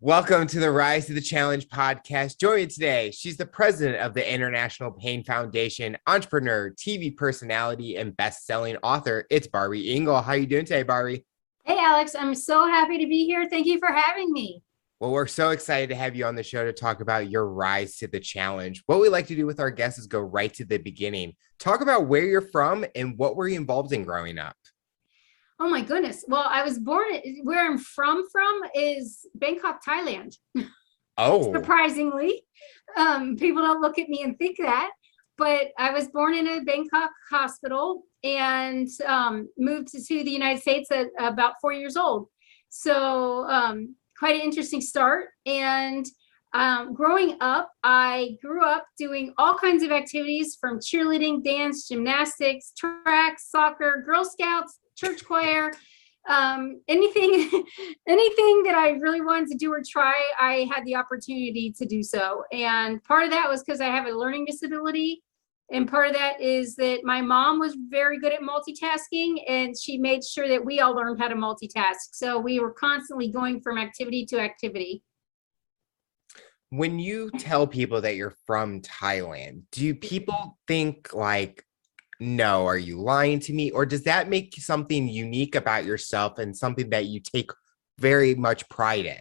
Welcome to the Rise to the Challenge podcast. Joining me today, she's the president of the International Pain Foundation, entrepreneur, TV personality, and best-selling author. It's Barby Ingle. How are you doing today, Barby? Hey, Alex, I'm so happy to be here. Thank you for having me. Well, we're so excited to have you on the show to talk about your rise to the challenge. What we like to do with our guests is go right to the beginning. Talk about where you're from and what were you involved in growing up? Oh my goodness. Well, I was born, where I'm from is Bangkok, Thailand. Oh, Surprisingly, people don't look at me and think that, but I was born in a Bangkok hospital and moved to the United States at about 4 years old. So quite an interesting start. And growing up, I grew up doing all kinds of activities from cheerleading, dance, gymnastics, track, soccer, Girl Scouts, church choir, anything that I really wanted to do or try, I had the opportunity to do so. And part of that was because I have a learning disability. And part of that is that my mom was very good at multitasking, and she made sure that we all learned how to multitask. So we were constantly going from activity to activity. when you tell people that you're from Thailand, do people think like, no, are you lying to me? Or does that make something unique about yourself and something that you take very much pride in?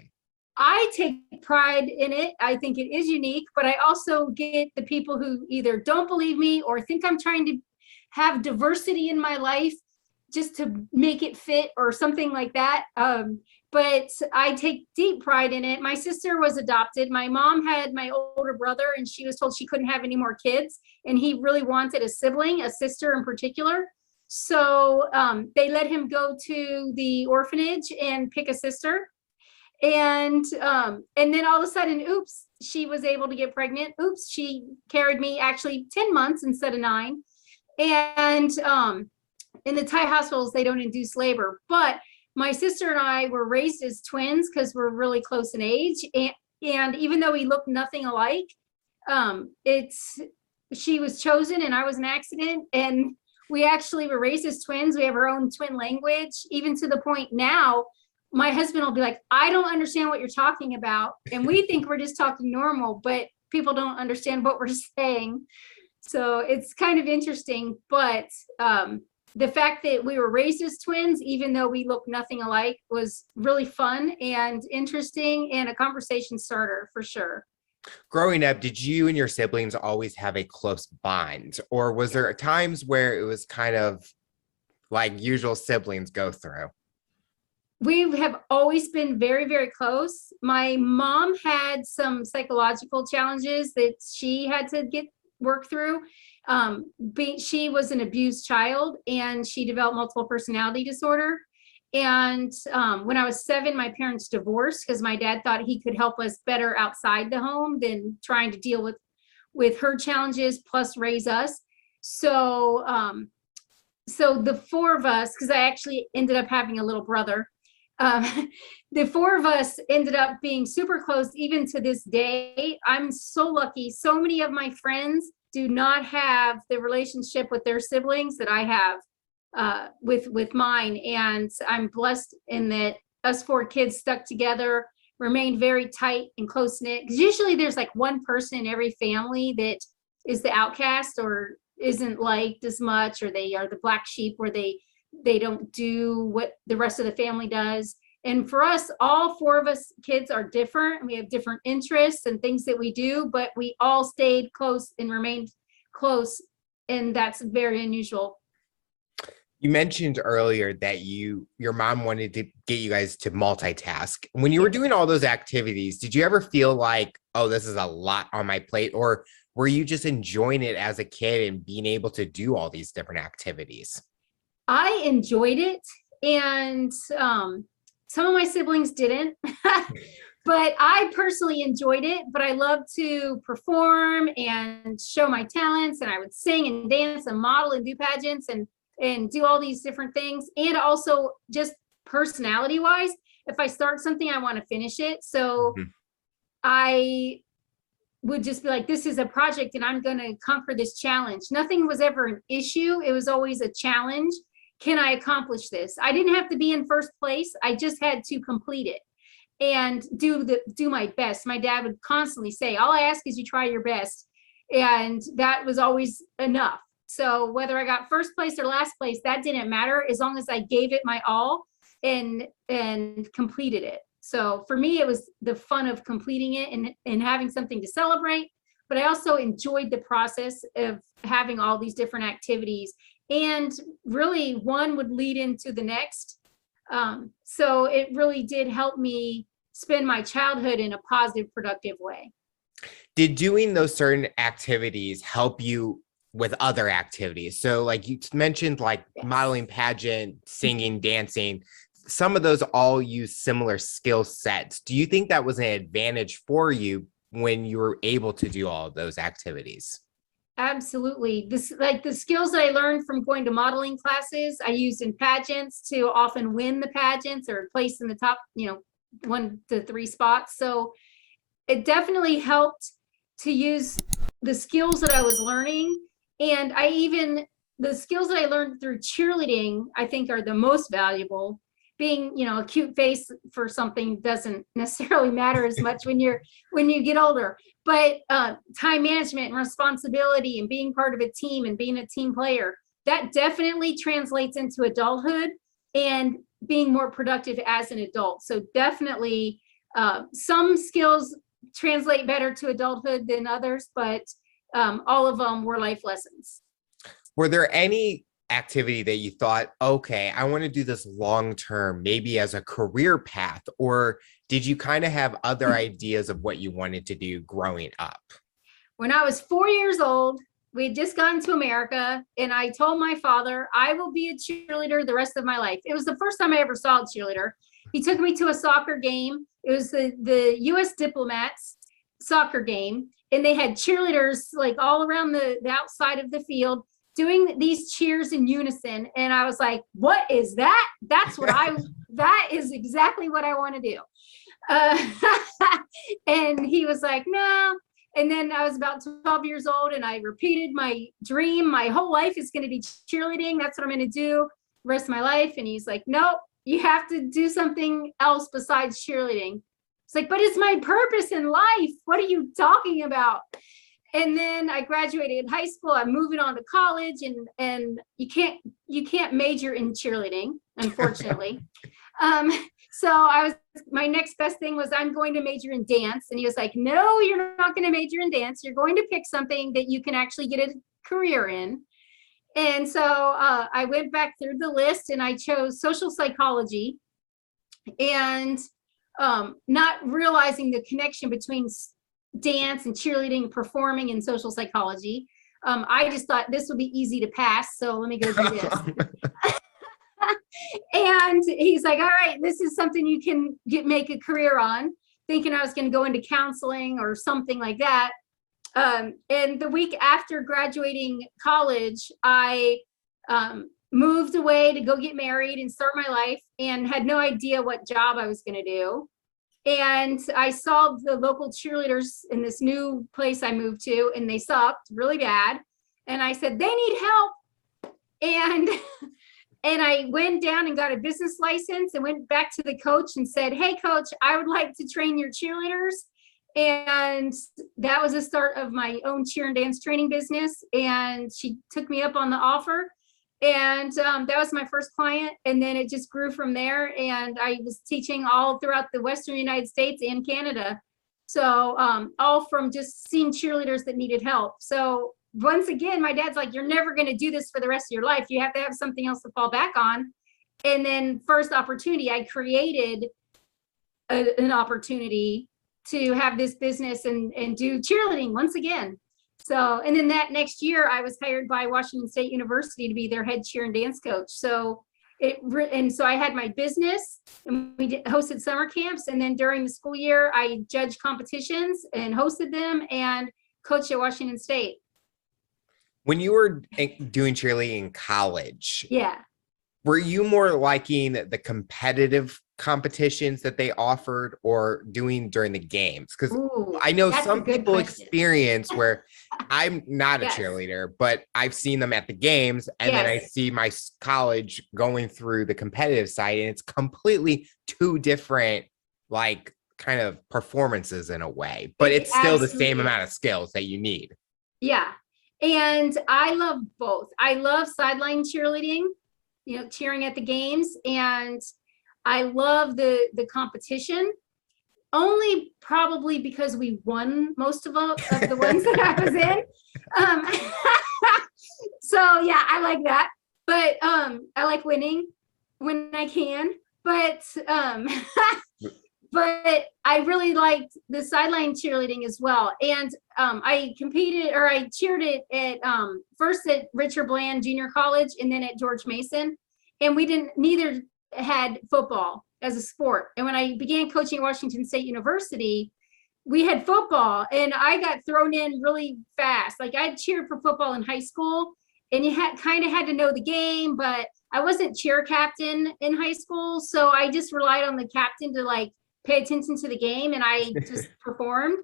I take pride in it. I think it is unique, but I also get the people who either don't believe me or think I'm trying to have diversity in my life just to make it fit or something like that. But I take deep pride in it. My sister was adopted. My mom had my older brother, and she was told she couldn't have any more kids. And he really wanted a sibling, a sister in particular. So they let him go to the orphanage and pick a sister. And then all of a sudden, oops, she was able to get pregnant. Oops, she carried me actually 10 months instead of 9. And in the Thai hospitals, they don't induce labor. But my sister and I were raised as twins because we're really close in age. And even though we look nothing alike, she was chosen and I was an accident. And we actually were raised as twins. We have our own twin language, even to the point now my husband will be like, I don't understand what you're talking about. And we think we're just talking normal, but people don't understand what we're saying. So it's kind of interesting. But the fact that we were raised as twins, even though we look nothing alike, was really fun and interesting and a conversation starter for sure. Growing up, did you and your siblings always have a close bond? Or was there times where it was kind of like usual siblings go through? We have always been very, very close. My mom had some psychological challenges that she had to work through. She was an abused child and she developed multiple personality disorder. And when I was 7, my parents divorced because my dad thought he could help us better outside the home than trying to deal with her challenges plus raise us. So the 4 of us, because I actually ended up having a little brother, the 4 of us ended up being super close even to this day. I'm so lucky. So many of my friends do not have the relationship with their siblings that I have with mine. And I'm blessed in that us 4 kids stuck together, remained very tight and close knit. Because usually there's like one person in every family that is the outcast or isn't liked as much, or they are the black sheep where they don't do what the rest of the family does. And for us, all 4 of us kids are different. We have different interests and things that we do, but we all stayed close and remained close. And that's very unusual. You mentioned earlier that your mom wanted to get you guys to multitask. When you were doing all those activities, did you ever feel like, oh, this is a lot on my plate? Or were you just enjoying it as a kid and being able to do all these different activities? I enjoyed it, and some of my siblings didn't, but I personally enjoyed it. But I love to perform and show my talents, and I would sing and dance and model and do pageants and do all these different things. And also just personality wise, if I start something, I want to finish it. So I would just be like, this is a project and I'm going to conquer this challenge. Nothing was ever an issue. It was always a challenge. Can I accomplish this? I didn't have to be in first place. I just had to complete it. and do my best. My dad would constantly say, all I ask is you try your best. And that was always enough. So whether I got first place or last place, that didn't matter as long as I gave it my all and completed it. So for me, it was the fun of completing it and having something to celebrate. But I also enjoyed the process of having all these different activities, and really one would lead into the next. So it really did help me spend my childhood in a positive, productive way. Did doing those certain activities help you with other activities? So like you mentioned, like Yes. modeling, pageant, singing, dancing, some of those all use similar skill sets. Do you think that was an advantage for you when you were able to do all of those activities? Absolutely. This, like the skills that I learned from going to modeling classes, I used in pageants to often win the pageants or place in the top, 1 to 3 spots. So it definitely helped to use the skills that I was learning. And the skills that I learned through cheerleading, I think are the most valuable. Being, a cute face for something doesn't necessarily matter as much when you get older. But time management and responsibility and being part of a team and being a team player, that definitely translates into adulthood and being more productive as an adult. So definitely some skills translate better to adulthood than others, but all of them were life lessons. Were there any activity that you thought, okay, I want to do this long term, maybe as a career path, or did you kind of have other ideas of what you wanted to do growing up? When I was 4 years old, we had just gotten to America, and I told my father, I will be a cheerleader the rest of my life. It was the first time I ever saw a cheerleader. He took me to a soccer game. It was the U.S. diplomats soccer game, and they had cheerleaders like all around the outside of the field doing these cheers in unison. And I was like, what is that? That is exactly what I want to do. And he was like, no. And then I was about 12 years old, and I repeated my dream. My whole life is going to be cheerleading. That's what I'm going to do the rest of my life. And he's like, nope, you have to do something else besides cheerleading. It's like, but it's my purpose in life. What are you talking about? And then I graduated high school. I'm moving on to college, and you can't major in cheerleading, unfortunately. So my next best thing was, I'm going to major in dance. And he was like, no, you're not going to major in dance. You're going to pick something that you can actually get a career in. And so I went back through the list, and I chose social psychology, and not realizing the connection between dance and cheerleading, performing, and social psychology. I just thought this would be easy to pass, so let me go do this. And he's like, all right, this is something you can make a career on, thinking I was going to go into counseling or something like that. And the week after graduating college, I moved away to go get married and start my life, and had no idea what job I was going to do. And I saw the local cheerleaders in this new place I moved to, and they sucked really bad. And I said, they need help. And I went down and got a business license and went back to the coach and said, hey, coach, I would like to train your cheerleaders. And that was the start of my own cheer and dance training business. And she took me up on the offer. And that was my first client. And then it just grew from there. And I was teaching all throughout the Western United States and Canada. So all from just seeing cheerleaders that needed help. So once again, my dad's like, you're never going to do this for the rest of your life. You have to have something else to fall back on. And then first opportunity, I created an opportunity to have this business and do cheerleading once again. So, and then that next year I was hired by Washington State University to be their head cheer and dance coach. So so I had my business, and we hosted summer camps. And then during the school year, I judged competitions and hosted them and coached at Washington State. When you were doing cheerleading in college, yeah, were you more liking the competitive competitions that they offered, or doing during the games? Because I know some people experience where I'm not a cheerleader, but I've seen them at the games, and then I see my college going through the competitive side, and it's completely two different like kind of performances in a way, but it's still the same Absolutely. amount of skills that you need. Yeah. And I love both. I love sideline cheerleading, cheering at the games. And I love the competition, only probably because we won most of the ones that I was in. Um, so yeah, I like that. But I like winning when I can. But but I really liked the sideline cheerleading as well. And I cheered it at first at Richard Bland Junior College and then at George Mason. And neither had football as a sport. And when I began coaching at Washington State University, we had football and I got thrown in really fast. Like I cheered for football in high school and you kind of had to know the game, but I wasn't cheer captain in high school. So I just relied on the captain to like pay attention to the game and I just performed.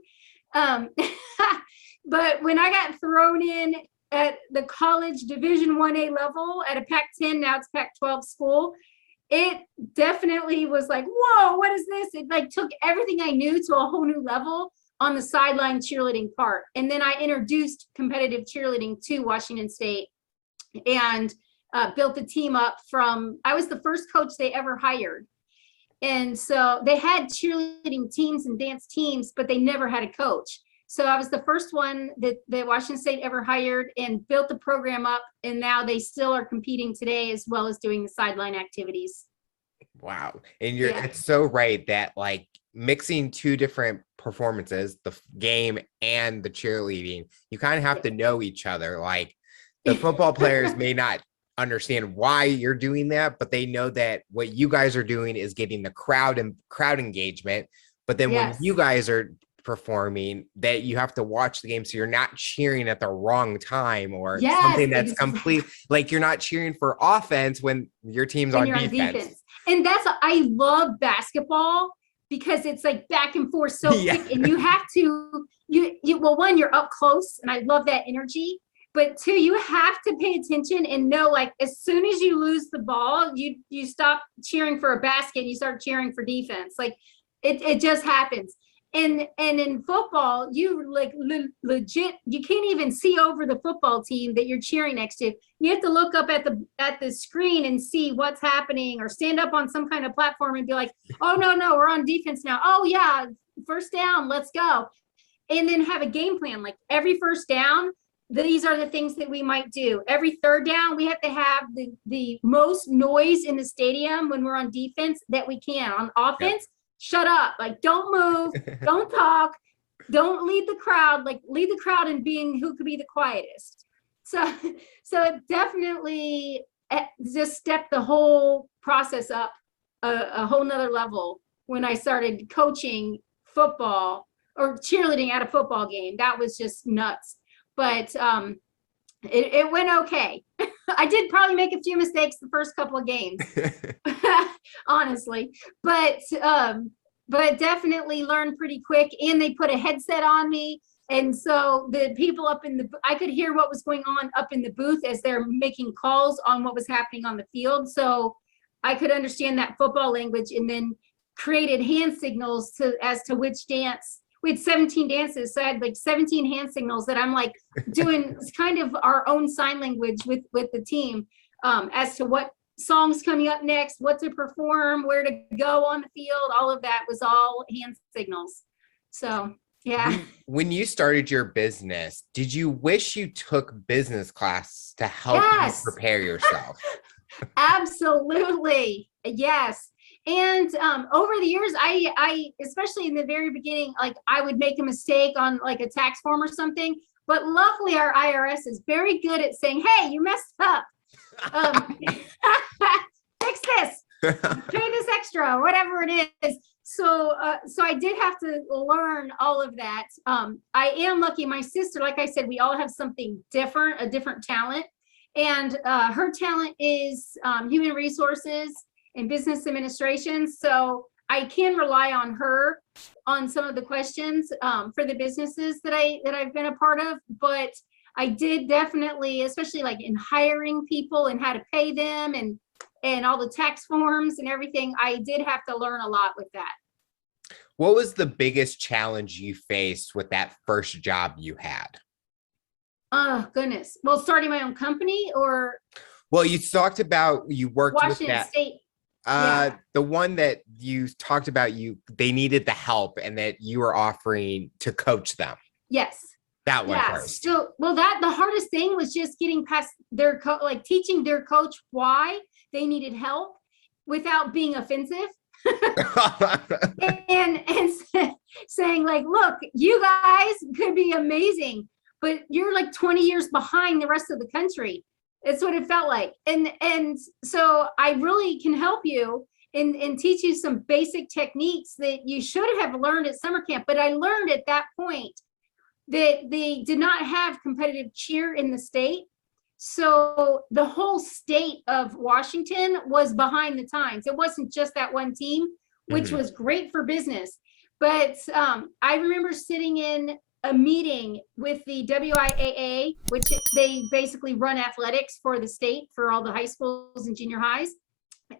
But when I got thrown in at the college Division 1A level at a Pac-10, now it's Pac-12 school, it definitely was like, whoa, what is this? It like took everything I knew to a whole new level on the sideline cheerleading part. And then I introduced competitive cheerleading to Washington State and built the team up I was the first coach they ever hired. And so they had cheerleading teams and dance teams, but they never had a coach. So I was the first one that Washington State ever hired and built the program up. And now they still are competing today as well as doing the sideline activities. Wow. And it's so right that like mixing two different performances, the game and the cheerleading, you kind of have to know each other. Like the football players may not understand why you're doing that, but they know that what you guys are doing is getting the crowd engagement. But then when you guys are performing, that you have to watch the game so you're not cheering at the wrong time or something that's complete, like you're not cheering for offense when your team's on defense. And I love basketball because it's like back and forth so quick, and you have to well, one, you're up close and I love that energy. But two, you have to pay attention and know, like, as soon as you lose the ball, you stop cheering for a basket and you start cheering for defense. Like it just happens. And in football, you like legit, you can't even see over the football team that you're cheering next to. You have to look up at the screen and see what's happening, or stand up on some kind of platform and be like, oh no, we're on defense now. Oh yeah, first down, let's go. And then have a game plan. Like every first down, these are the things that we might do. Every third down, we have to have the most noise in the stadium when we're on defense that we can. On offense, shut up. Like, don't move, don't talk, don't lead the crowd. Like, lead the crowd in being who could be the quietest. So it definitely just stepped the whole process up a whole nother level when I started coaching football or cheerleading at a football game. That was just nuts. But it went okay. I did probably make a few mistakes the first couple of games, honestly, but definitely learned pretty quick. And they put a headset on me, and so the people I could hear what was going on up in the booth as they're making calls on what was happening on the field. So I could understand that football language, and then created hand signals as to which dance. We had 17 dances, so I had like 17 hand signals that I'm like doing kind of our own sign language with the team as to what songs coming up next, what to perform, where to go on the field. All of that was all hand signals. So yeah. When you started your business, did you wish you took business class to help you prepare yourself? Absolutely. Yes. And over the years, I especially in the very beginning, like I would make a mistake on like a tax form or something, but luckily our IRS is very good at saying, hey, you messed up. Fix this, pay this extra, or whatever it is. So I did have to learn all of that. I am lucky. My sister, like I said, we all have something different, a different talent. And her talent is human resources and business administration. So I can rely on her on some of the questions for the businesses that I've been a part of. But I did definitely, especially like in hiring people and how to pay them and all the tax forms and everything, I did have to learn a lot with that. What was the biggest challenge you faced with that first job you had? Oh, goodness. Well, starting my own company or Well, you talked about you worked with Washington that. State. Yeah. The one that you talked about, they needed the help and that you were offering to coach them. Yes. That one Yeah. first. So, well, the hardest thing was just getting past their like teaching their coach why they needed help without being offensive. and saying like, look, you guys could be amazing, but you're like 20 years behind the rest of the country. It's what it felt like. And so I really can help you and teach you some basic techniques that you should have learned at summer camp. But I learned at that point that they did not have competitive cheer in the state. So the whole state of Washington was behind the times. It wasn't just that one team, which was great for business. But I remember sitting in a meeting with the WIAA, which they basically run athletics for the state for all the high schools and junior highs.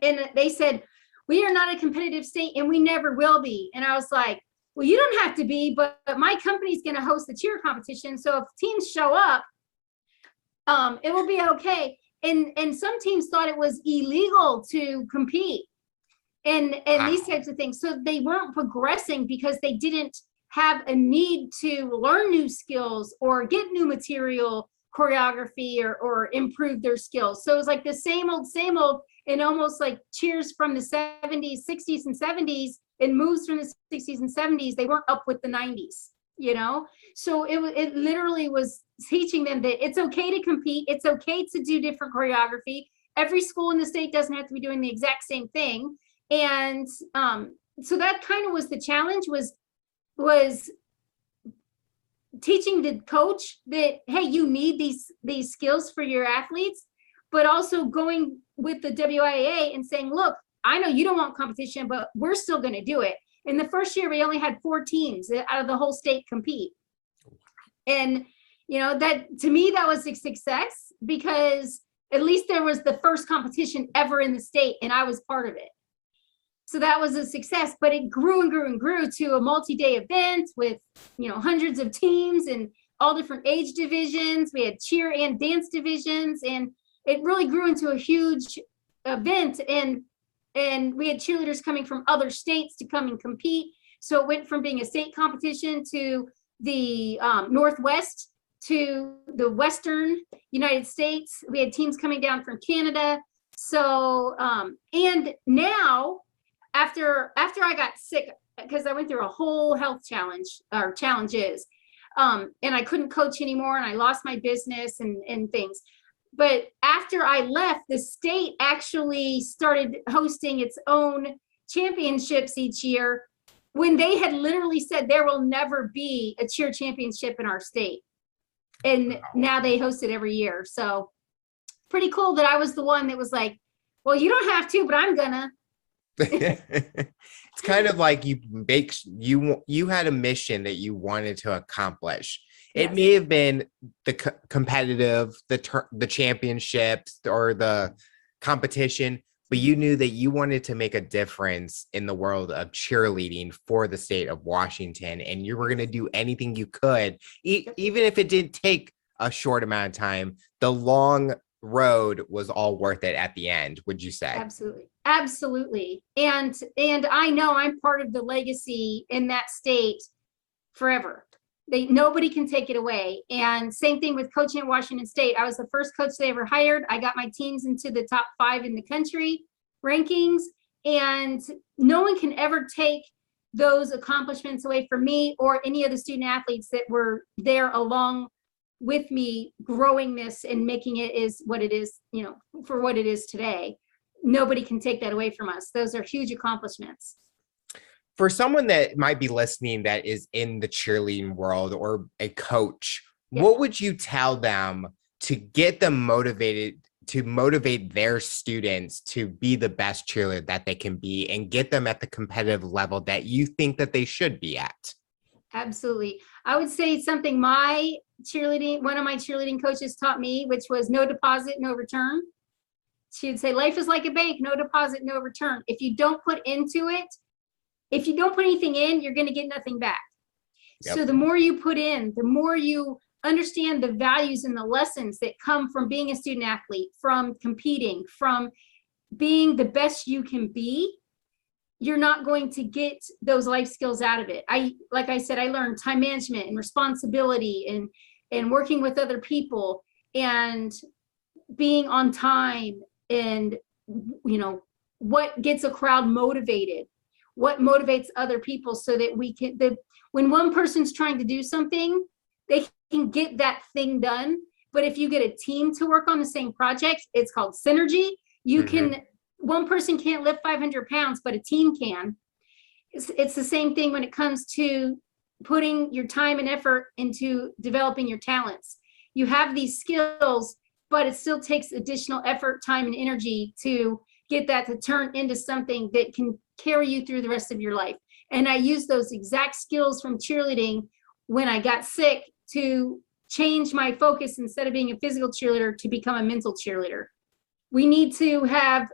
And they said, we are not a competitive state and we never will be. And I was like, well, you don't have to be, but my company's going to host the cheer competition. So if teams show up, it will be okay. And some teams thought it was illegal to compete and these types of things. So they weren't progressing because they didn't have a need to learn new skills or get new material, choreography, or improve their skills. So it was like the same old, and almost like cheers from the 70s, 60s, and 70s, and moves from the 60s and 70s. They weren't up with the 90s, you know? So it literally was teaching them that it's okay to compete. It's okay to do different choreography. Every school in the state doesn't have to be doing the exact same thing. And so that kind of was the challenge, was teaching the coach that, hey, you need these skills for your athletes, but also going with the WIAA and saying, look, I know you don't want competition, but we're still going to do it. In the first year, we only had 4 teams out of the whole state compete. And, you know, that to me, that was a success because at least there was the first competition ever in the state and I was part of it. So that was a success, but it grew and grew and grew to a multi-day event with, you know, hundreds of teams and all different age divisions. We had cheer and dance divisions, and it really grew into a huge event. And we had cheerleaders coming from other states to come and compete. So it went from being a state competition to the Northwest to the Western United States. We had teams coming down from Canada. So, and now, after I got sick, because I went through a whole health challenge or challenges, and I couldn't coach anymore and I lost my business and things. But after I left, the state actually started hosting its own championships each year when they had literally said there will never be a cheer championship in our state. And now they host it every year. So pretty cool that I was the one that was like, well, you don't have to, but I'm gonna. It's kind of like you had a mission that you wanted to accomplish. It Yes. may have been the competitive, the championships or the competition, but you knew that you wanted to make a difference in the world of cheerleading for the state of Washington, and you were going to do anything you could, even if it didn't take a short amount of time. The long road was all worth it at the end, would you say? Absolutely. And I know I'm part of the legacy in that state forever. Nobody can take it away. And same thing with coaching at Washington State. I was the first coach they ever hired. I got my teams into the top 5 in the country rankings, and no one can ever take those accomplishments away from me or any of the student athletes that were there along with me, growing this and making it is what it is, you know, for what it is today. Nobody can take that away from us. Those are huge accomplishments. For someone that might be listening that is in the cheerleading world or a coach, what would you tell them to get them motivated, to motivate their students to be the best cheerleader that they can be and get them at the competitive level that you think that they should be at? Absolutely. I would say something one of my cheerleading coaches taught me, which was no deposit, no return. She would say, life is like a bank, no deposit, no return. If you don't put into it, if you don't put anything in, you're going to get nothing back. Yep. So the more you put in, the more you understand the values and the lessons that come from being a student athlete, from competing, from being the best you can be, you're not going to get those life skills out of it. Like I said, I learned time management and responsibility and working with other people and being on time, and what gets a crowd motivated, what motivates other people, so that when one person's trying to do something, they can get that thing done. But if you get a team to work on the same project, it's called synergy. You can, one person can't lift 500 pounds, but a team can. It's the same thing when it comes to putting your time and effort into developing your talents. You have these skills, but it still takes additional effort, time, and energy to get that to turn into something that can carry you through the rest of your life. And I use those exact skills from cheerleading when I got sick to change my focus, instead of being a physical cheerleader, to become a mental cheerleader. We need to have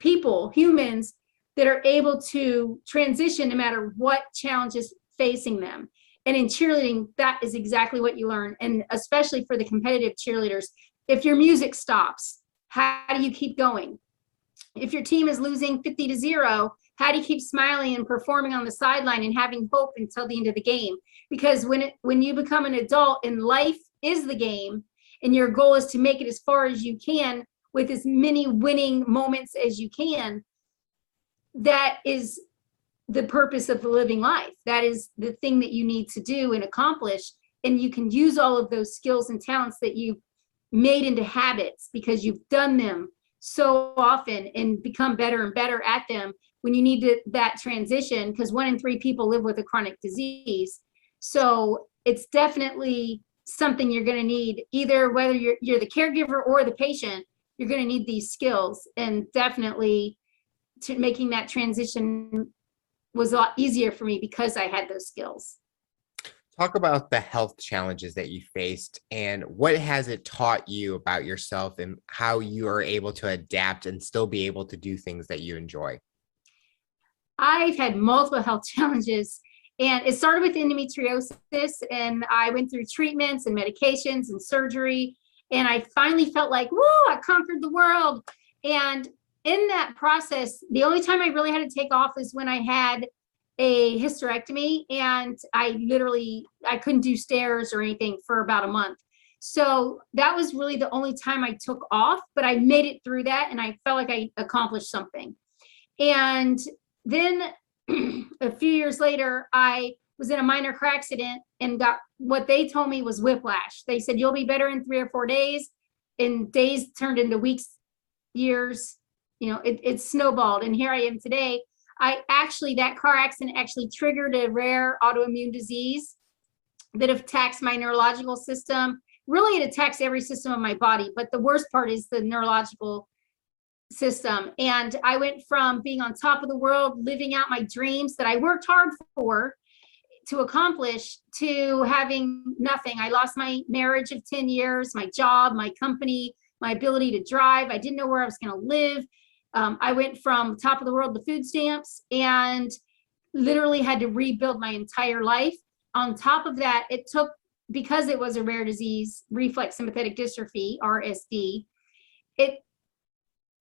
people, humans, that are able to transition no matter what challenge is facing them. And in cheerleading, that is exactly what you learn. And especially for the competitive cheerleaders, if your music stops, how do you keep going? If your team is losing 50-0, how do you keep smiling and performing on the sideline and having hope until the end of the game? Because when you become an adult and life is the game, and your goal is to make it as far as you can with as many winning moments as you can, that is the purpose of the living life. That is the thing that you need to do and accomplish. And you can use all of those skills and talents that you've made into habits because you've done them so often and become better and better at them when you need that transition, because 1 in 3 people live with a chronic disease. So it's definitely something you're going to need, either whether you're the caregiver or the patient, you're going to need these skills. And definitely making that transition was a lot easier for me because I had those skills. Talk about the health challenges that you faced, and what has it taught you about yourself and how you are able to adapt and still be able to do things that you enjoy? I've had multiple health challenges, and it started with endometriosis, and I went through treatments and medications and surgery, and I finally felt like, whoa, I conquered the world. And in that process, the only time I really had to take off is when I had a hysterectomy, and I couldn't do stairs or anything for about a month. So that was really the only time I took off, but I made it through that, and I felt like I accomplished something. And then a few years later, I was in a minor car accident and got what they told me was whiplash. They said, you'll be better in 3 or 4 days, and days turned into weeks, years. It snowballed, and here I am today. That car accident actually triggered a rare autoimmune disease that attacks my neurological system. Really, it attacks every system of my body, but the worst part is the neurological system. And I went from being on top of the world, living out my dreams that I worked hard for to accomplish, to having nothing. I lost my marriage of 10 years, my job, my company, my ability to drive. I didn't know where I was going to live. I went from top of the world to food stamps, and literally had to rebuild my entire life. On top of that, it took, because it was a rare disease, reflex sympathetic dystrophy, RSD,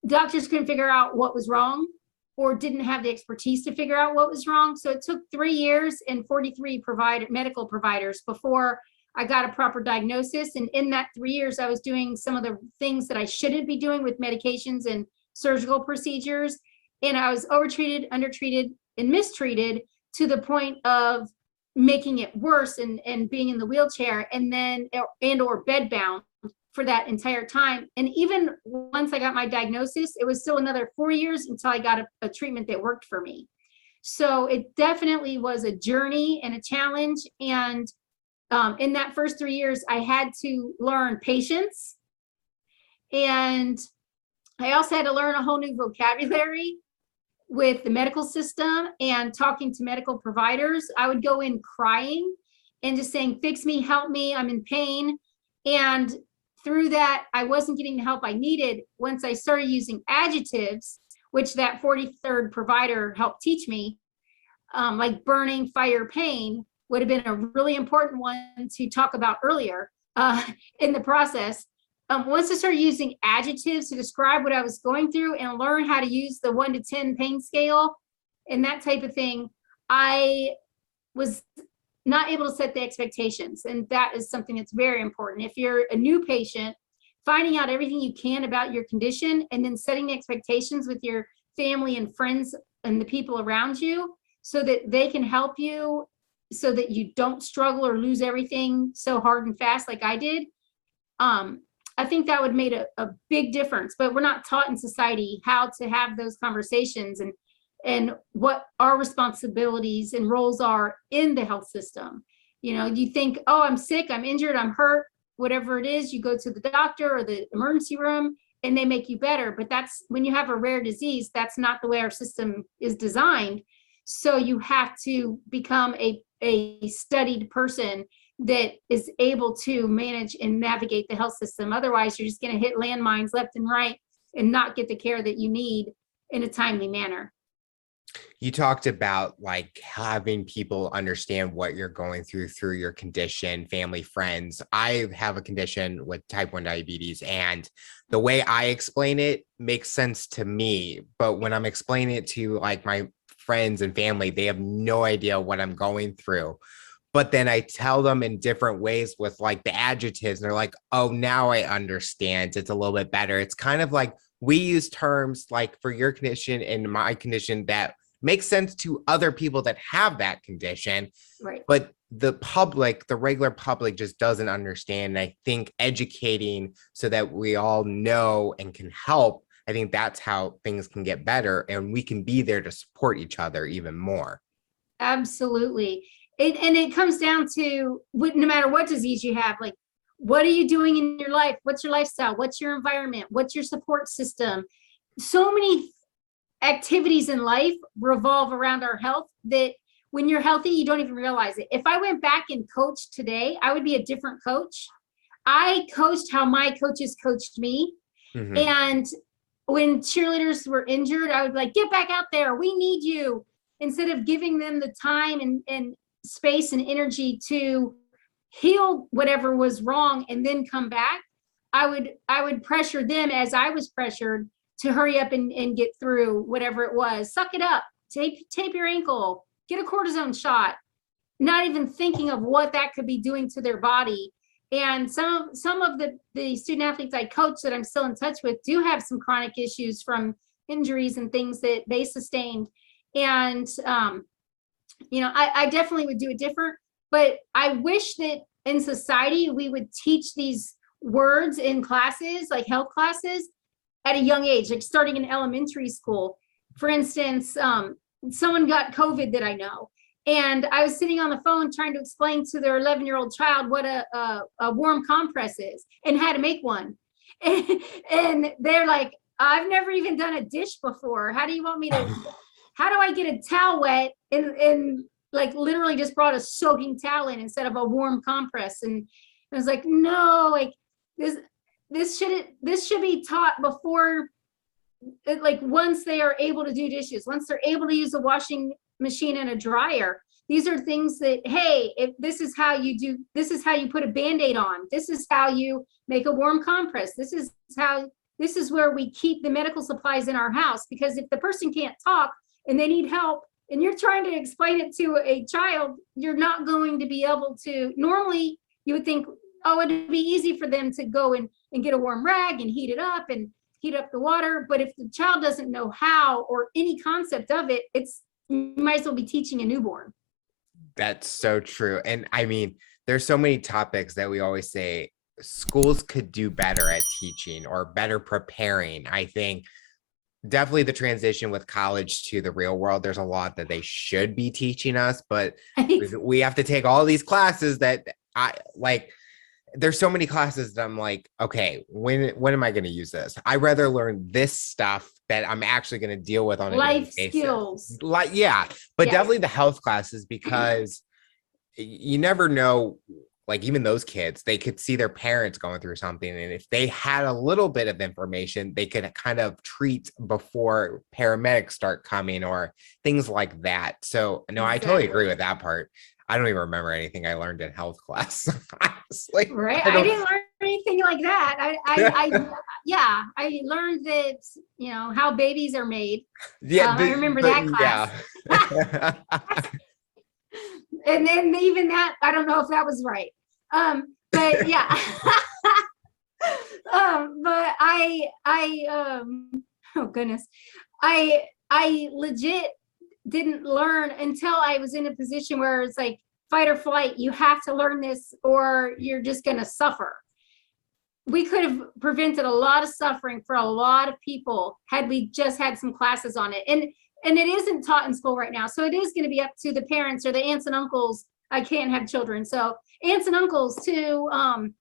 doctors couldn't figure out what was wrong, or didn't have the expertise to figure out what was wrong. So it took 3 years and 43 medical providers before I got a proper diagnosis. And in that 3 years, I was doing some of the things that I shouldn't be doing with medications and surgical procedures. And I was overtreated, undertreated, and mistreated to the point of making it worse and being in the wheelchair, and then or bedbound for that entire time. And even once I got my diagnosis, it was still another 4 years until I got a treatment that worked for me. So it definitely was a journey and a challenge. And in that first 3 years, I had to learn patience, and I also had to learn a whole new vocabulary with the medical system and talking to medical providers. I would go in crying and just saying, fix me, help me, I'm in pain. And through that, I wasn't getting the help I needed. Once I started using adjectives, which that 43rd provider helped teach me, like burning, fire, pain would have been a really important one to talk about earlier in the process. Once I started using adjectives to describe what I was going through and learn how to use the 1 to 10 pain scale and that type of thing, I was not able to set the expectations. And that is something that's very important. If you're a new patient, finding out everything you can about your condition and then setting the expectations with your family and friends and the people around you so that they can help you so that you don't struggle or lose everything so hard and fast like I did. I think that would make a big difference, but we're not taught in society how to have those conversations and what our responsibilities and roles are in the health system. You know, you think, oh, I'm sick, I'm injured, I'm hurt, whatever it is, you go to the doctor or the emergency room and they make you better. But that's when you have a rare disease, that's not the way our system is designed. So you have to become a studied person that is able to manage and navigate the health system. Otherwise, you're just going to hit landmines left and right and not get the care that you need in a timely manner. You talked about like having people understand what you're going through your condition, family, friends. I have a condition with type 1 diabetes, and the way I explain it makes sense to me. But when I'm explaining it to like my friends and family, they have no idea what I'm going through. But then I tell them in different ways with like the adjectives, and they're like, oh, now I understand. It's a little bit better. It's kind of like we use terms like for your condition and my condition that makes sense to other people that have that condition. Right. But the public, the regular public just doesn't understand. And I think educating so that we all know and can help, I think that's how things can get better and we can be there to support each other even more. Absolutely. And it comes down to no matter what disease you have, like, what are you doing in your life? What's your lifestyle? What's your environment? What's your support system? So many activities in life revolve around our health that when you're healthy, you don't even realize it. If I went back and coached today, I would be a different coach. I coached how my coaches coached me. Mm-hmm. And when cheerleaders were injured, I would be like, get back out there. We need you. Instead of giving them the time and space and energy to heal whatever was wrong and then come back, I would pressure them as I was pressured to hurry up and get through whatever it was. Suck it up, tape your ankle, get a cortisone shot, not even thinking of what that could be doing to their body. And some of the student athletes I coach that I'm still in touch with do have some chronic issues from injuries and things that they sustained. And, you know, I definitely would do it different, but I wish that in society, we would teach these words in classes, like health classes, at a young age, like starting in elementary school. For instance, someone got COVID that I know, and I was sitting on the phone trying to explain to their 11-year-old child what a warm compress is and how to make one. And they're like, I've never even done a dish before. How do you want me to, how do I get a towel wet and like literally just brought a soaking towel in instead of a warm compress? And I was like, no, like this should be taught before, like once they are able to do dishes, once they're able to use a washing machine and a dryer. These are things that, hey, if this is how you do, this is how you put a Band-Aid on, this is how you make a warm compress, this is where we keep the medical supplies in our house. Because if the person can't talk and they need help and you're trying to explain it to a child, you're not going to be able to. Normally you would think, oh, it'd be easy for them to go and get a warm rag and heat it up and heat up the water. But if the child doesn't know how or any concept of it, you might as well be teaching a newborn. That's so true. And I mean, there's so many topics that we always say schools could do better at teaching or better preparing. I think definitely the transition with college to the real world, there's a lot that they should be teaching us, but we have to take all these classes that I like. There's so many classes that I'm like, okay, when am I going to use this? I'd rather learn this stuff that I'm actually going to deal with on a life daily skills. Basis. But definitely the health classes, because you never know like even those kids, they could see their parents going through something. And if they had a little bit of information, they could kind of treat before paramedics start coming or things like that. So no, I totally agree with that part. I don't even remember anything I learned in health class. Honestly, Right. I I don't. didn't learn anything like that. Yeah, I learned that, how babies are made. Yeah, I remember but that class. yeah. And then even that, I don't know if that was right. But yeah. But oh goodness, I legit didn't learn until I was in a position where it's like fight or flight. You have to learn this or you're just going to suffer. We could have prevented a lot of suffering for a lot of people had we just had some classes on it. And it isn't taught in school right now. So it is going to be up to the parents or the aunts and uncles. I can't have children. So aunts and uncles to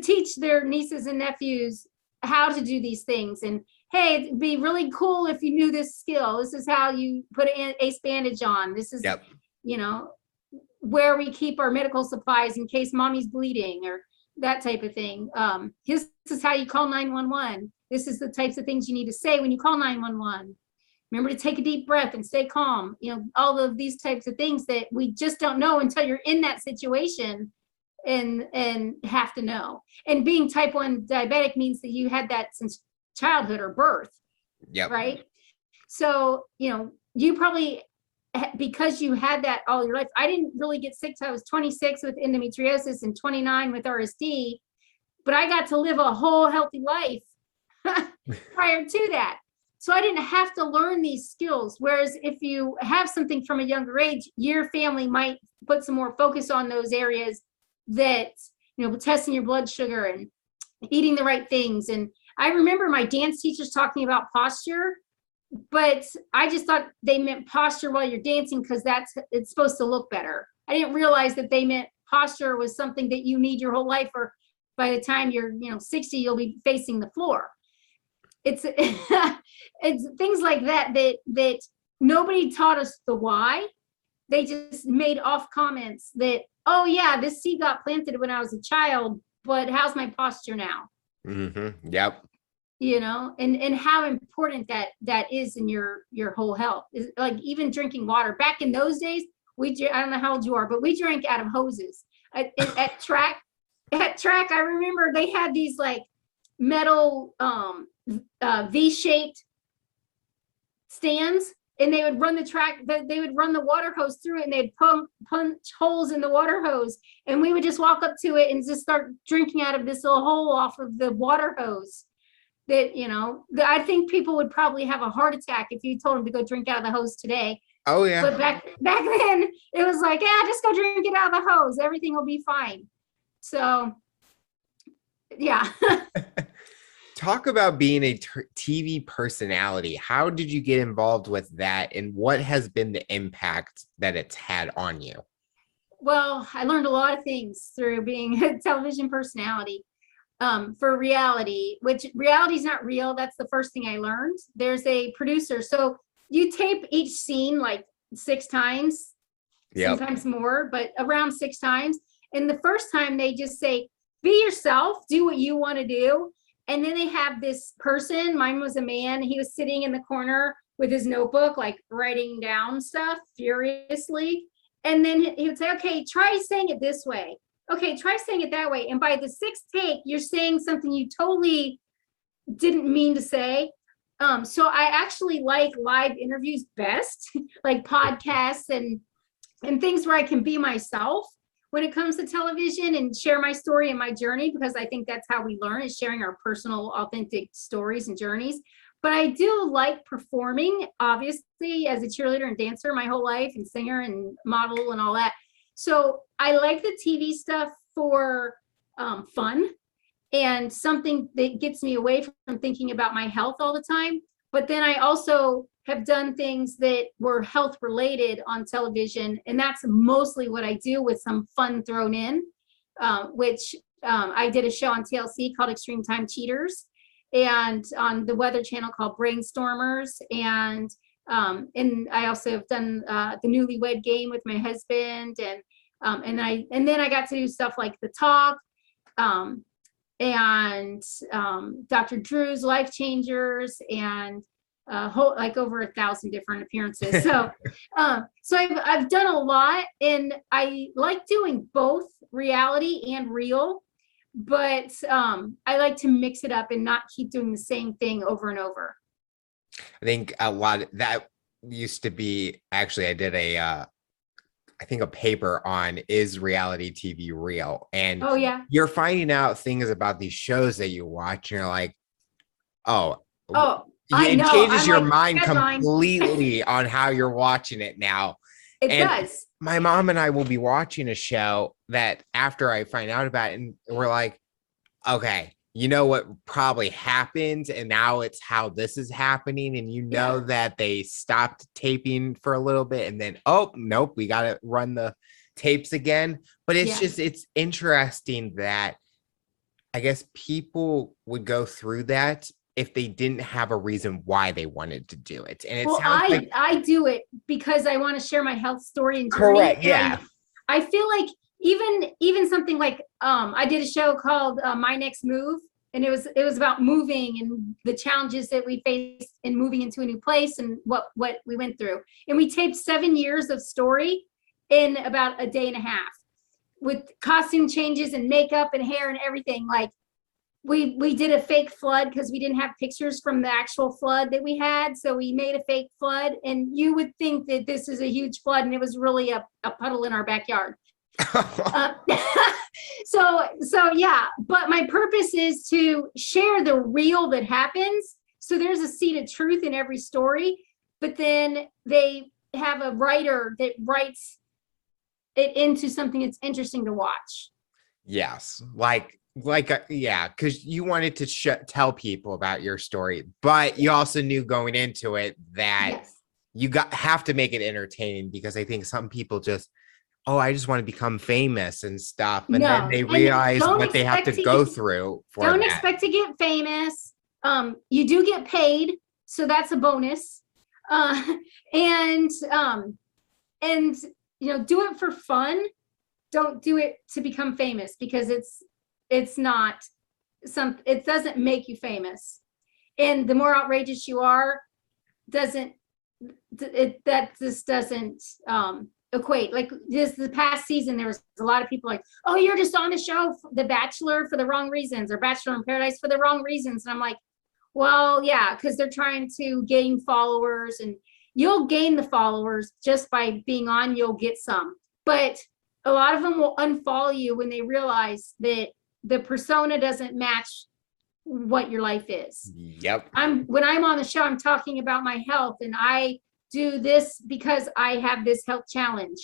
teach their nieces and nephews how to do these things. And hey, it'd be really cool if you knew this skill. This is how you put an ace bandage on. This is, Yep. Where we keep our medical supplies in case mommy's bleeding or that type of thing. This is how you call 911. This is the types of things you need to say when you call 911. Remember to take a deep breath and stay calm. All of these types of things that we just don't know until you're in that situation and have to know. And being type 1 diabetic means that you had that since childhood or birth. Yep. Right. So, you probably, because you had that all your life. I didn't really get sick till I was 26 with endometriosis and 29 with RSD, but I got to live a whole healthy life prior to that. So I didn't have to learn these skills. Whereas if you have something from a younger age, your family might put some more focus on those areas that, testing your blood sugar and eating the right things. And I remember my dance teachers talking about posture, but I just thought they meant posture while you're dancing because it's supposed to look better. I didn't realize that they meant posture was something that you need your whole life, or by the time you're 60, you'll be facing the floor. It's it's things like that nobody taught us the why. They just made off comments that, oh yeah, this seed got planted when I was a child, but how's my posture now? Mm-hmm. Yep. And how important that is in your whole health. Is like even drinking water. Back in those days, I don't know how old you are, but we drank out of hoses at track. At track, I remember they had these like metal V-shaped stands, and they would run they would run the water hose through it, and they'd punch holes in the water hose, and we would just walk up to it and just start drinking out of this little hole off of the water hose. That I think people would probably have a heart attack if you told them to go drink out of the hose today. Oh yeah. But back then it was like, yeah, just go drink it out of the hose, everything will be fine. So yeah. Talk about being a TV personality. How did you get involved with that, and what has been the impact that it's had on you? Well, I learned a lot of things through being a television personality. For reality, which reality is not real. That's the first thing I learned. There's a producer. So you tape each scene like 6 times, Yep. Sometimes more, but around 6 times. And the first time they just say, be yourself, do what you want to do. And then they have this person, mine was a man, he was sitting in the corner with his notebook, like writing down stuff furiously. And then he would say, okay, try saying it this way. Okay, try saying it that way. And by the 6th take, you're saying something you totally didn't mean to say. So I actually like live interviews best, like podcasts and things where I can be myself when it comes to television and share my story and my journey, because I think that's how we learn, is sharing our personal, authentic stories and journeys. But I do like performing, obviously, as a cheerleader and dancer my whole life, and singer and model and all that. So I like the TV stuff for fun and something that gets me away from thinking about my health all the time. But then I also have done things that were health related on television, and that's mostly what I do, with some fun thrown in, which I did a show on TLC called Extreme Time Cheaters, and on the Weather Channel called Brainstormers, and I also have done the Newlywed Game with my husband, and And then I got to do stuff like The Talk, and Dr. Drew's Life Changers, and like over 1,000 different appearances. So so I've done a lot, and I like doing both reality and real, but I like to mix it up and not keep doing the same thing over and over. I think a lot of that used to be, actually, I did I think a paper on, is reality TV real? And Oh yeah. you're finding out things about these shows that you watch, and you're like, oh, I it know. changes I'm your like, mind headline. completely on how you're watching it now. It And does. my mom and I will be watching a show that after I find out about it, and we're like, okay, you know what probably happened, and now it's how this is happening, and you know that they stopped taping for a little bit, and then, oh nope, we got to run the tapes again. But it's just, it's interesting that I guess people would go through that if they didn't have a reason why they wanted to do it. And it sounds like, I do it because I want to share my health story and journey. correct, yeah. I feel like even something like I did a show called My Next Move, and it was about moving and the challenges that we faced in moving into a new place and what we went through. And we taped 7 years of story in about a day and a half, with costume changes and makeup and hair and everything. Like we did a fake flood because we didn't have pictures from the actual flood that we had, so we made a fake flood, and you would think that this is a huge flood, and it was really a puddle in our backyard. So yeah, but my purpose is to share the real that happens. So there's a seed of truth in every story, but then they have a writer that writes it into something that's interesting to watch. Yes, yeah, because you wanted to tell people about your story, but you also knew going into it that you have to make it entertaining, because I think some people just, oh, I just want to become famous and stuff, and then they realize what they have to go through for that. Don't expect to get famous. You do get paid, so that's a bonus. And you know, do it for fun. Don't do it to become famous, because it's not it doesn't make you famous. And the more outrageous you are, that just doesn't equate. Like the past season, there was a lot of people like, oh, you're just on the show, The Bachelor, for the wrong reasons, or Bachelor in Paradise for the wrong reasons. And I'm like, well, yeah, because they're trying to gain followers, and you'll gain the followers just by being on, you'll get some. But a lot of them will unfollow you when they realize that the persona doesn't match what your life is. Yep. When I'm on the show, I'm talking about my health, and I do this because I have this health challenge.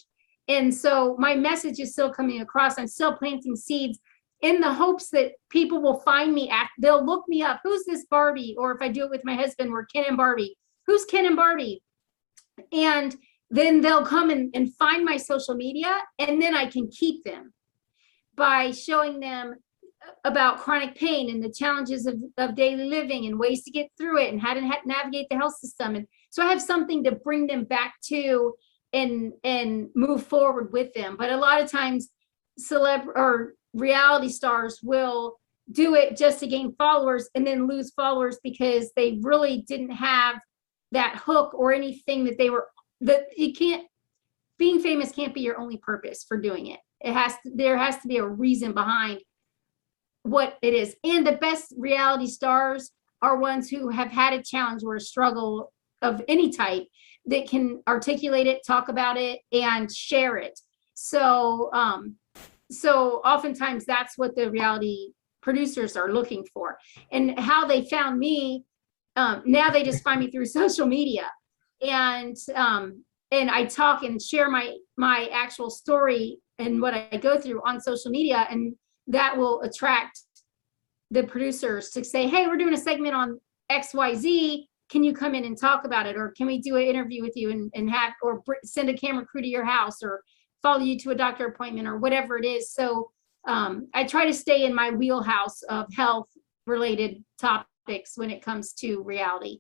And so my message is still coming across. I'm still planting seeds in the hopes that people will find me they'll look me up. Who's this Barbie? Or if I do it with my husband, we're Ken and Barbie. Who's Ken and Barbie? And then they'll come and find my social media, and then I can keep them by showing them about chronic pain and the challenges of daily living and ways to get through it and how to navigate the health system. And so I have something to bring them back to and move forward with them. But a lot of times reality stars will do it just to gain followers and then lose followers because they really didn't have that hook or anything being famous can't be your only purpose for doing it. There has to be a reason behind what it is. And the best reality stars are ones who have had a challenge or a struggle of any type that can articulate it, talk about it, and share it. So oftentimes that's what the reality producers are looking for. And how they found me, now they just find me through social media. And I talk and share my actual story and what I go through on social media, and that will attract the producers to say, hey, we're doing a segment on XYZ. Can you come in and talk about it? Or can we do an interview with you and send a camera crew to your house, or follow you to a doctor appointment, or whatever it is. So I try to stay in my wheelhouse of health related topics when it comes to reality.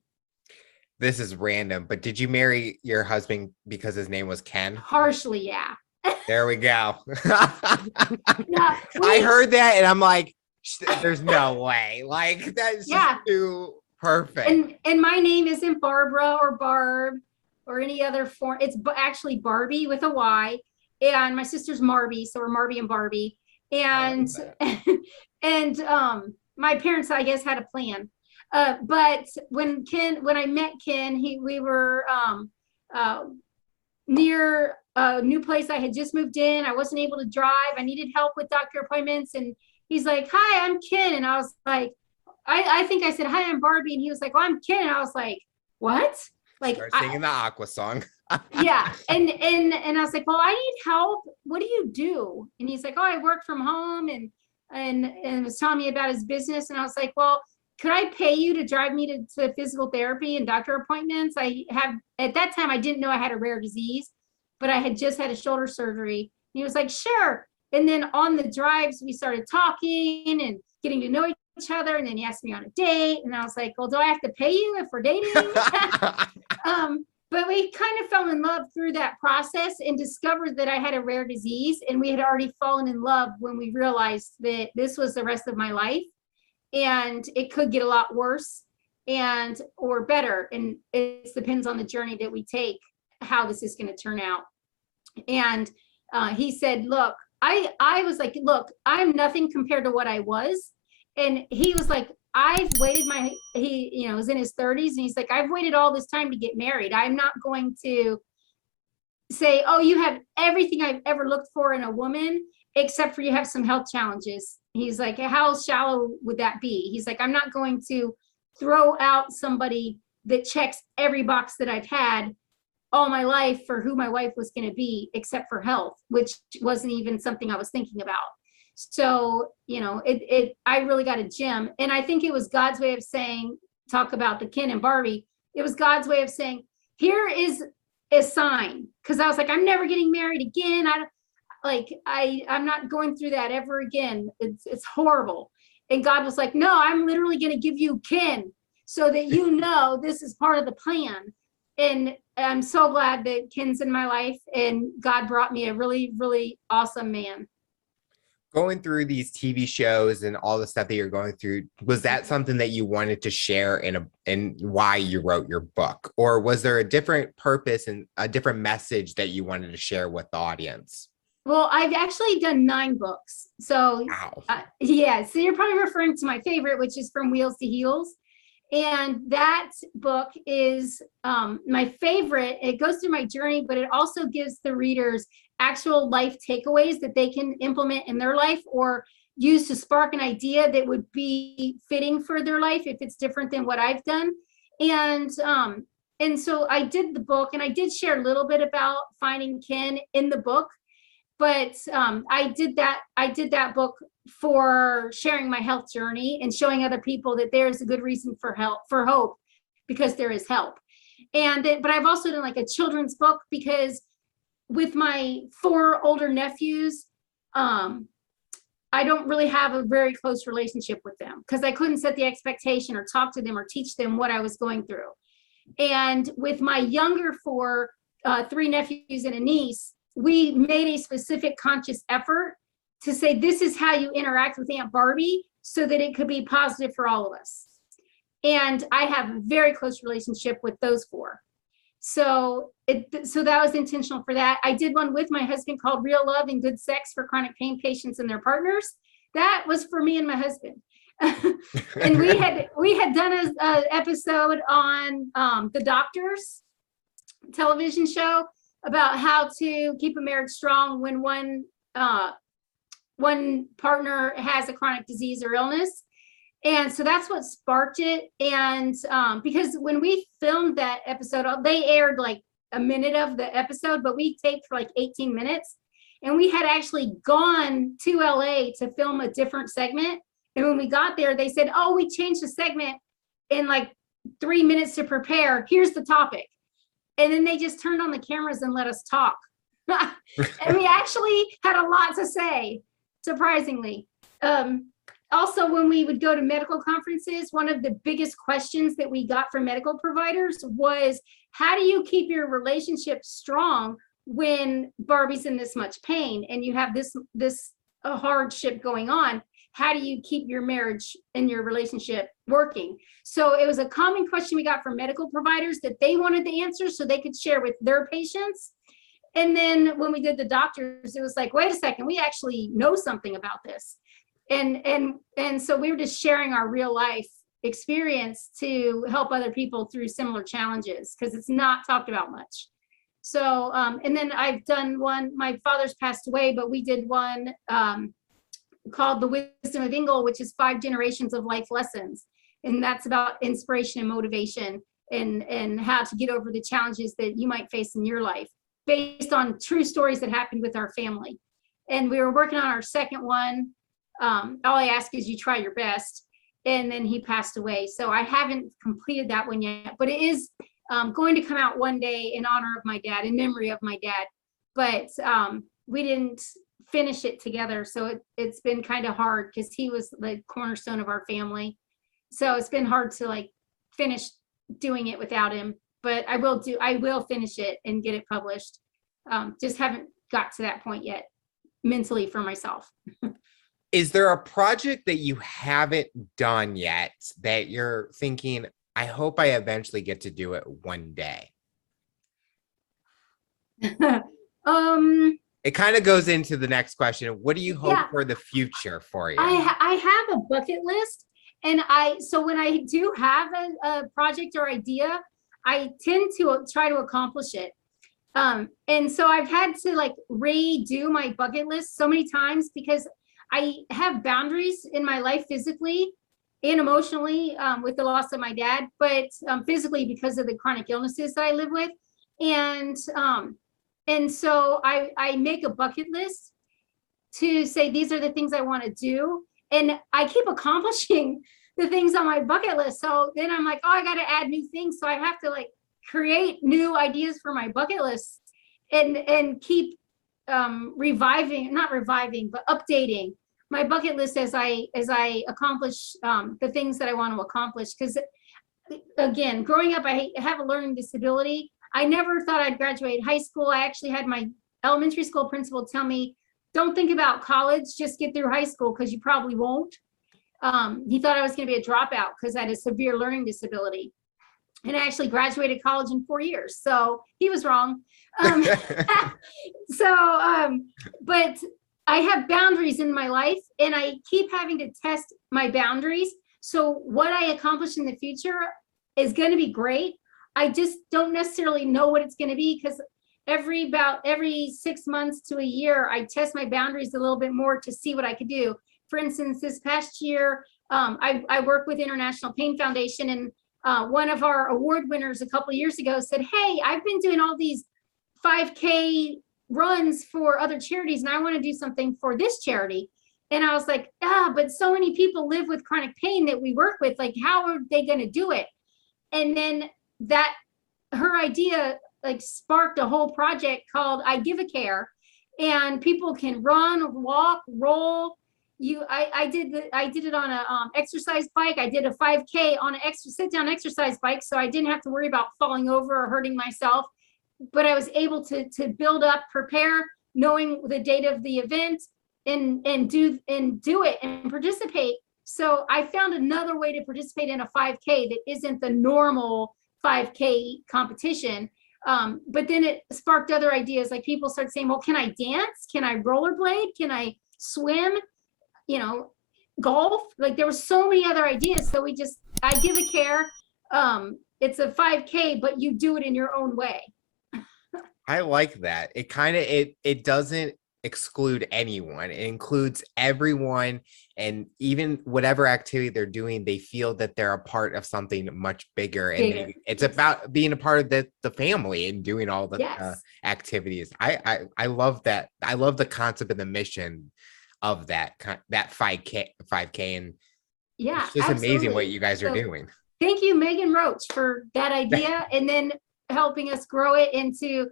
This is random, but did you marry your husband because his name was Ken? Partially, yeah. There we go. Yeah, I heard that and I'm like, there's no way. Like that's just yeah. too perfect. And my name isn't Barbara or Barb or any other form. It's actually Barbie with a Y. And my sister's Marby, so we're Marby and Barbie. I And like that. and my parents, I guess, had a plan. But when I met Ken, we were uh, near a new place. I had just moved in. I wasn't able to drive. I needed help with doctor appointments. And he's like, "Hi, I'm Ken." And I was like, I think I said, "Hi, I'm Barbie." And he was like, "Oh, I'm Ken." And I was like, "What?" Like, Start singing the Aqua song. yeah. And I was like, "Well, I need help. What do you do?" And he's like, "Oh, I work from home," and was telling me about his business. And I was like, "Well, could I pay you to drive me to physical therapy and doctor appointments? I have, at that time, I didn't know I had a rare disease, but I had just had a shoulder surgery." And he was like, "Sure." And then on the drives, we started talking and getting to know each other. And then he asked me on a date. And I was like, "Well, do I have to pay you if we're dating?" But we kind of fell in love through that process and discovered that I had a rare disease. And we had already fallen in love when we realized that this was the rest of my life and it could get a lot worse and or better. And it depends on the journey that we take, how this is going to turn out. And he said, "Look," I was like, "Look, I'm nothing compared to what I was." And he was like, "I've waited he was in his 30s, and he's like, "I've waited all this time to get married. I'm not going to say, oh, you have everything I've ever looked for in a woman, except for you have some health challenges." He's like, "How shallow would that be?" He's like, "I'm not going to throw out somebody that checks every box that I've had all my life for who my wife was going to be, except for health," which wasn't even something I was thinking about. So, I really got a gem. And I think it was God's way of saying, talk about the Ken and Barbie. It was God's way of saying, here is a sign. Cause I was like, I'm never getting married again. I'm not going through that ever again. It's horrible. And God was like, "No, I'm literally going to give you Ken so that this is part of the plan." And I'm so glad that Ken's in my life and God brought me a really, really awesome man. Going through these TV shows and all the stuff that you're going through, was that something that you wanted to share in why you wrote your book? Or was there a different purpose and a different message that you wanted to share with the audience? Well, I've actually done 9 books. So, Wow. yeah, so you're probably referring to my favorite, which is From Wheels to Heels. And that book is my favorite. It goes through my journey, but it also gives the readers actual life takeaways that they can implement in their life or use to spark an idea that would be fitting for their life if it's different than what I've done. And so I did the book, and I did share a little bit about finding Ken in the book, but I did that book for sharing my health journey and showing other people that there's a good reason for hope, because there is help. But I've also done like a children's book, because with my 4 older nephews, I don't really have a very close relationship with them because I couldn't set the expectation or talk to them or teach them what I was going through. And with my younger 4, 3 nephews and a niece, we made a specific conscious effort to say, this is how you interact with Aunt Barbie so that it could be positive for all of us. And I have a very close relationship with those 4. So that was intentional for that. I did one with my husband called Real Love and Good Sex for Chronic Pain Patients and Their Partners. That was for me and my husband. And we had done an episode on The Doctors television show about how to keep a marriage strong when one partner has a chronic disease or illness. And so that's what sparked it. And because when we filmed that episode, they aired like a minute of the episode, but we taped for like 18 minutes. And we had actually gone to LA to film a different segment. And when we got there, they said, "Oh, we changed the segment in like 3 minutes to prepare. Here's the topic." And then they just turned on the cameras and let us talk. And we actually had a lot to say, surprisingly. Also, when we would go to medical conferences, one of the biggest questions that we got from medical providers was, how do you keep your relationship strong when Barbie's in this much pain and you have this hardship going on, how do you keep your marriage and your relationship working? So it was a common question we got from medical providers that they wanted the answers so they could share with their patients. And then when we did the doctors, it was like, wait a second, we actually know something about this. And so we were just sharing our real life experience to help other people through similar challenges, because it's not talked about much. So and then I've done one, my father's passed away, but we did one called The Wisdom of Ingle, which is 5 generations of life lessons. And that's about inspiration and motivation and how to get over the challenges that you might face in your life based on true stories that happened with our family. And we were working on our second one. All I ask is you try your best. And then he passed away. So I haven't completed that one yet, but it is going to come out one day in honor of my dad, in memory of my dad. But we didn't finish it together. So it's been kind of hard because he was the cornerstone of our family. So it's been hard to like finish doing it without him, but I will finish it and get it published. Just haven't got to that point yet mentally for myself. Is there a project that you haven't done yet that you're thinking, I hope I eventually get to do it one day? It kind of goes into the next question. What do you hope for the future for you? I have a bucket list, and so when I do have a project or idea, I tend to try to accomplish it. And so I've had to like redo my bucket list so many times because I have boundaries in my life physically and emotionally with the loss of my dad, but physically because of the chronic illnesses that I live with. And so I make a bucket list to say, these are the things I want to do. And I keep accomplishing the things on my bucket list. So then I'm like, oh, I got to add new things. So I have to like create new ideas for my bucket list and keep not reviving, but updating my bucket list as I accomplish the things that I want to accomplish. Because again, growing up, I have a learning disability. I never thought I'd graduate high school. I actually had my elementary school principal tell me, don't think about college, just get through high school because you probably won't. He thought I was going to be a dropout because I had a severe learning disability. And I actually graduated college in 4 years. So he was wrong. But I have boundaries in my life and I keep having to test my boundaries. So what I accomplish in the future is going to be great. I just don't necessarily know what it's going to be because every 6 months to a year, I test my boundaries a little bit more to see what I could do. For instance, this past year, I work with International Pain Foundation, and one of our award winners a couple of years ago said, hey, I've been doing all these 5K runs for other charities, and I want to do something for this charity. And I was like, but so many people live with chronic pain that we work with, like, how are they going to do it? And then her idea like sparked a whole project called I Give a Care, and people can run, walk, roll. I did it on a exercise bike. I did a 5K on an sit-down exercise bike, so I didn't have to worry about falling over or hurting myself. But I was able to build up, prepare, knowing the date of the event, and do it and participate. So I found another way to participate in a 5K that isn't the normal 5K competition. But then it sparked other ideas. Like people start saying, well, can I dance? Can I rollerblade? Can I swim? Golf? Like there were so many other ideas. So I Give a Care. It's a 5K, but you do it in your own way. I like that. It kind of, it doesn't exclude anyone. It includes everyone, and even whatever activity they're doing, they feel that they're a part of something much bigger. And it's about being a part of the family and doing all the activities. I love that. I love the concept and the mission of that 5K, and it's just amazing what you guys are doing. Thank you, Megan Roach, for that idea, and then helping us grow it into.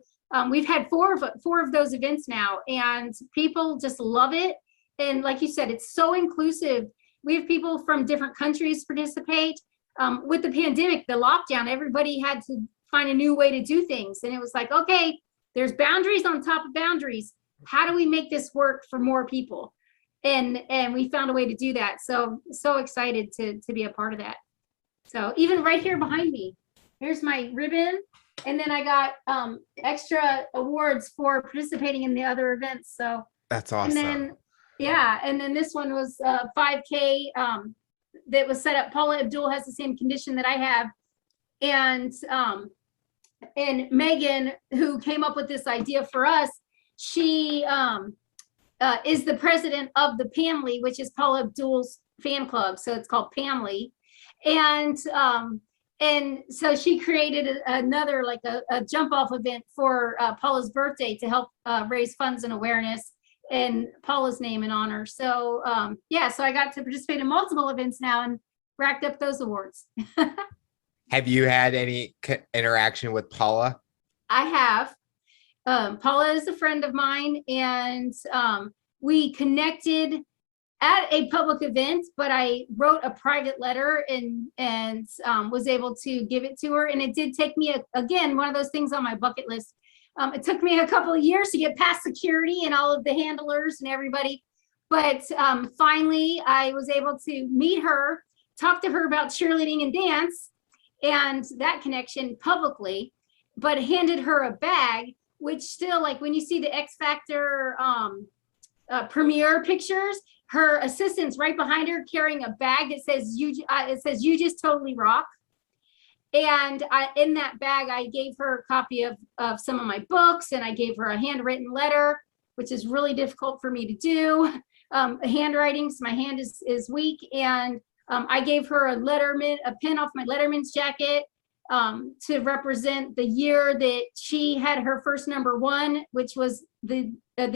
We've had four of those events now, and people just love it. And like you said, it's so inclusive. We have people from different countries participate. With the pandemic, the lockdown, everybody had to find a new way to do things, and it was like, okay, there's boundaries on top of boundaries. How do we make this work for more people? And we found a way to do that. So excited to be a part of that. So even right here behind me, here's my ribbon. And then I got extra awards for participating in the other events. So that's awesome. And then, yeah, and then this one was 5K that was set up. Paula Abdul has the same condition that I have. And Megan, who came up with this idea for us, she is the president of the Family, which is Paula Abdul's fan club. So it's called Family. And so she created another, like a jump off event for Paula's birthday to help raise funds and awareness in Paula's name and honor. So yeah, so I got to participate in multiple events now and racked up those awards. Have you had any interaction with Paula? I have. Paula is a friend of mine, and we connected at a public event, but I wrote a private letter and was able to give it to her. And it did take me, again, one of those things on my bucket list. It took me a couple of years to get past security and all of the handlers and everybody. But finally, I was able to meet her, talk to her about cheerleading and dance and that connection publicly, but handed her a bag, which still, like when you see the X Factor premiere pictures, her assistant's right behind her carrying a bag that says you just totally rock. And in that bag, I gave her a copy of some of my books, and I gave her a handwritten letter, which is really difficult for me to do. Handwriting, so my hand is weak. And I gave her a pin off my Letterman's jacket to represent the year that she had her first #1, which was the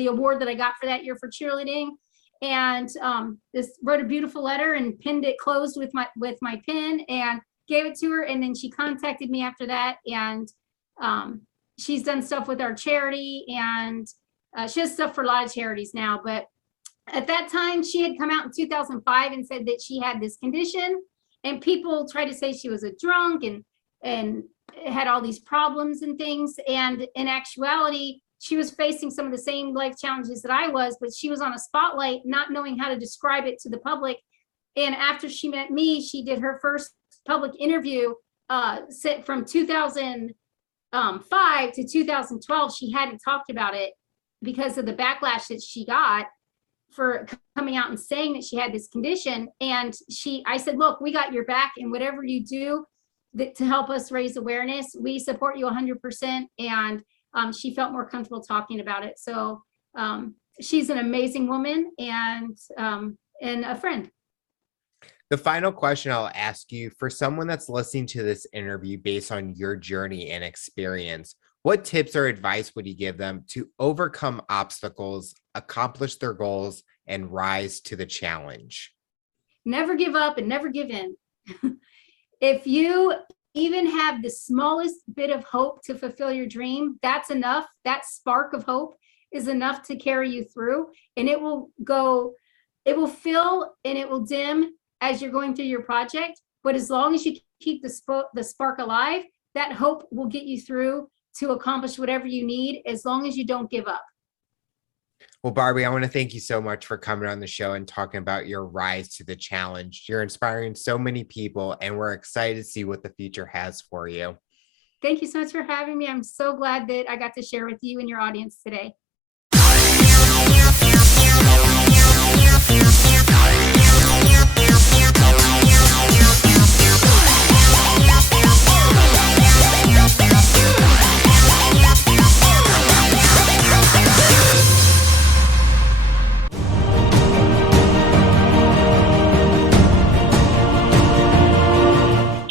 award that I got for that year for cheerleading. And wrote a beautiful letter and pinned it closed with my pin and gave it to her. And then she contacted me after that, and she's done stuff with our charity, and she has stuff for a lot of charities now. But at that time, she had come out in 2005 and said that she had this condition, and people tried to say she was a drunk and had all these problems and things. And in actuality, she was facing some of the same life challenges that I was, but she was on a spotlight, not knowing how to describe it to the public. And after she met me, she did her first public interview set from 2005 to 2012. She hadn't talked about it because of the backlash that she got for coming out and saying that she had this condition. And I said, look, we got your back, and whatever you do to help us raise awareness, we support you 100%. And she felt more comfortable talking about it. So she's an amazing woman and a friend. The final question I'll ask you, for someone that's listening to this interview based on your journey and experience, what tips or advice would you give them to overcome obstacles, accomplish their goals, and rise to the challenge? Never give up and never give in. If you even have the smallest bit of hope to fulfill your dream, that's enough. That spark of hope is enough to carry you through, and it will fill and it will dim as you're going through your project. But as long as you keep the spark alive, that hope will get you through to accomplish whatever you need, as long as you don't give up. Well, Barby, I want to thank you so much for coming on the show and talking about your rise to the challenge. You're inspiring so many people, and we're excited to see what the future has for you. Thank you so much for having me. I'm so glad that I got to share with you and your audience today.